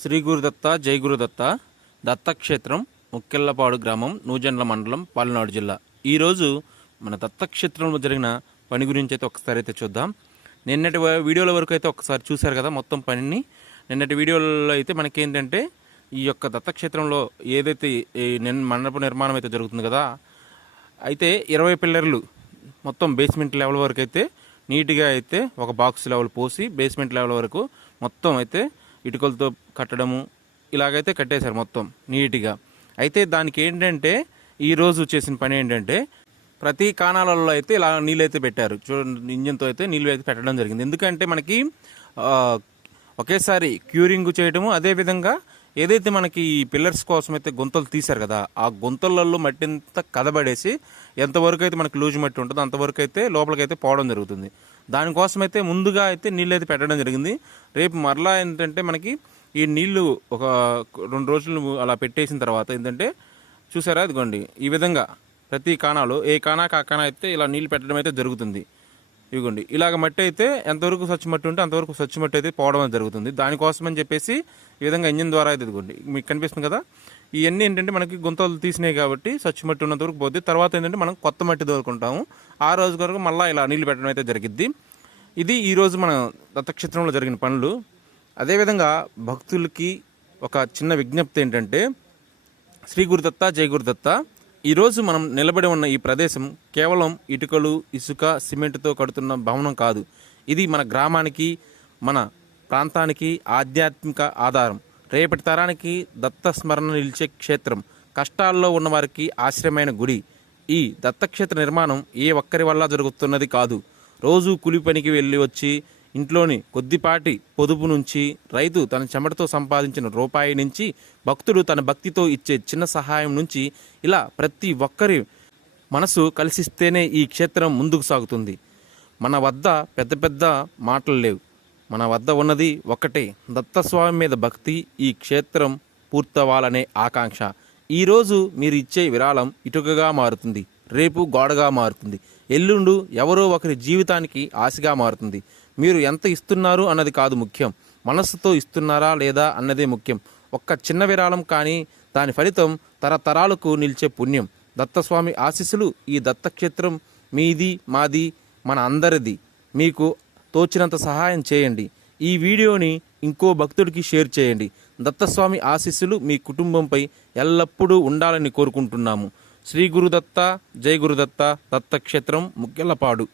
శ్రీ గురుదత్త జై గురుదత్త దత్తక్షేత్రం ముక్కెళ్లపాడు గ్రామం నూజెండ్ల మండలం పల్నాడు జిల్లా. ఈరోజు మన దత్తక్షేత్రంలో జరిగిన పని గురించి అయితే ఒకసారి అయితే చూద్దాం. నిన్నటి వీడియోల వరకు అయితే ఒకసారి చూశారు కదా మొత్తం పనిని. నిన్నటి వీడియోలో అయితే మనకేంటంటే ఈ యొక్క దత్తక్షేత్రంలో ఏదైతే మండప నిర్మాణం అయితే జరుగుతుంది కదా, అయితే 20 పిల్లర్లు మొత్తం బేస్మెంట్ లెవెల్ వరకు అయితే నీట్గా అయితే ఒక బాక్స్ లెవెల్ పోసి బేస్మెంట్ లెవెల్ వరకు మొత్తం అయితే ఇటుకలతో కట్టడము ఇలాగైతే కట్టేశారు మొత్తం నీట్గా. అయితే దానికి ఏంటంటే ఈరోజు చేసిన పని ఏంటంటే ప్రతి కాణాలలో అయితే ఇలా నీళ్ళు అయితే పెట్టారు. చూడండి, ఇంజన్తో అయితే నీళ్ళు అయితే పెట్టడం జరిగింది. ఎందుకంటే మనకి ఒకేసారి క్యూరింగ్ చేయడము, అదేవిధంగా ఏదైతే మనకి ఈ పిల్లర్స్ కోసం అయితే గుంతలు తీశారు కదా, ఆ గుంతలలో మట్టి అంతా కదబడేసి ఎంతవరకు అయితే మనకి లూజు మట్టి ఉంటుందో అంతవరకు అయితే లోపలికైతే పోవడం జరుగుతుంది. దానికోసం అయితే ముందుగా అయితే నీళ్ళు అయితే పెట్టడం జరిగింది. రేపు మరలా ఏంటంటే మనకి ఈ నీళ్లు ఒక 2 రోజులు అలా పెట్టేసిన తర్వాత ఏంటంటే చూసారా, ఇదిగోండి ఈ విధంగా ప్రతి కాణాలు ఏ కాణాకి ఆ కాణా అయితే ఇలా నీళ్ళు పెట్టడం అయితే జరుగుతుంది. ఇదిగోండి ఇలాగ మట్టి అయితే ఎంతవరకు స్వచ్ఛ మట్టి ఉంటే అంతవరకు స్వచ్ఛ మట్టి అయితే పోవడం జరుగుతుంది. దానికోసమని చెప్పేసి ఈ విధంగా ఇంజిన్ ద్వారా అయితే ఇదిగోండి మీకు కనిపిస్తుంది కదా, ఇవన్నీ ఏంటంటే మనకి గుంతలు తీసినాయి కాబట్టి స్వచ్ఛ మట్టి ఉన్నంత వరకు పోద్ది. తర్వాత ఏంటంటే మనం కొత్త మట్టి దోరుకుంటాము. ఆ రోజు వరకు మళ్ళీ ఇలా నీళ్ళు పెట్టడం అయితే జరిగిద్ది. ఇది ఈరోజు మన దత్తక్షేత్రంలో జరిగిన పనులు. అదేవిధంగా భక్తులకి ఒక చిన్న విజ్ఞప్తి ఏంటంటే, శ్రీ గురుదత్త జై గురుదత్త. ఈరోజు మనం నిలబడి ఉన్న ఈ ప్రదేశం కేవలం ఇటుకలు, ఇసుక, సిమెంట్తో కడుతున్న భవనం కాదు. ఇది మన గ్రామానికి, మన ప్రాంతానికి ఆధ్యాత్మిక ఆధారం. రేపటి తరానికి దత్త స్మరణ నిలిచే క్షేత్రం, కష్టాల్లో ఉన్నవారికి ఆశ్రయమైన గుడి. ఈ దత్తక్షేత్ర నిర్మాణం ఏ ఒక్కరి వల్ల జరుగుతున్నది కాదు. రోజు కూలి పనికి వెళ్ళి వచ్చి ఇంట్లోని కొద్దిపాటి పొదుపు నుంచి, రైతు తన చెమటతో సంపాదించిన రూపాయి నుంచి, భక్తుడు తన భక్తితో ఇచ్చే చిన్న సహాయం నుంచి, ఇలా ప్రతి ఒక్కరి మనసు కలిసిస్తేనే ఈ క్షేత్రం ముందుకు సాగుతుంది. మన వద్ద పెద్ద పెద్ద మాటలు లేవు. మన వద్ద ఉన్నది ఒక్కటే, దత్తస్వామి మీద భక్తి. ఈ క్షేత్రం పూర్తవ్వాలనే ఆకాంక్ష. ఈరోజు మీరు ఇచ్చే విరాళం ఇటుకగా మారుతుంది, రేపు గోడగా మారుతుంది, ఎల్లుండు ఎవరో ఒకరి జీవితానికి ఆశగా మారుతుంది. మీరు ఎంత ఇస్తున్నారు అన్నది కాదు ముఖ్యం, మనస్సుతో ఇస్తున్నారా లేదా అన్నదే ముఖ్యం. ఒక్క చిన్న విరాళం కానీ దాని ఫలితం తరతరాలకు నిలిచే పుణ్యం. దత్తస్వామి ఆశీస్సులు. ఈ దత్తక్షేత్రం మీది, మాది, మన అందరిది. మీకు తోచినంత సహాయం చేయండి. ఈ వీడియోని ఇంకో భక్తుడికి షేర్ చేయండి. దత్తస్వామి ఆశీస్సులు మీ కుటుంబంపై ఎల్లప్పుడూ ఉండాలని కోరుకుంటున్నాము. శ్రీ గురుదత్త జై గురుదత్త. దత్తక్షేత్రం ముక్కెళ్లపాడు.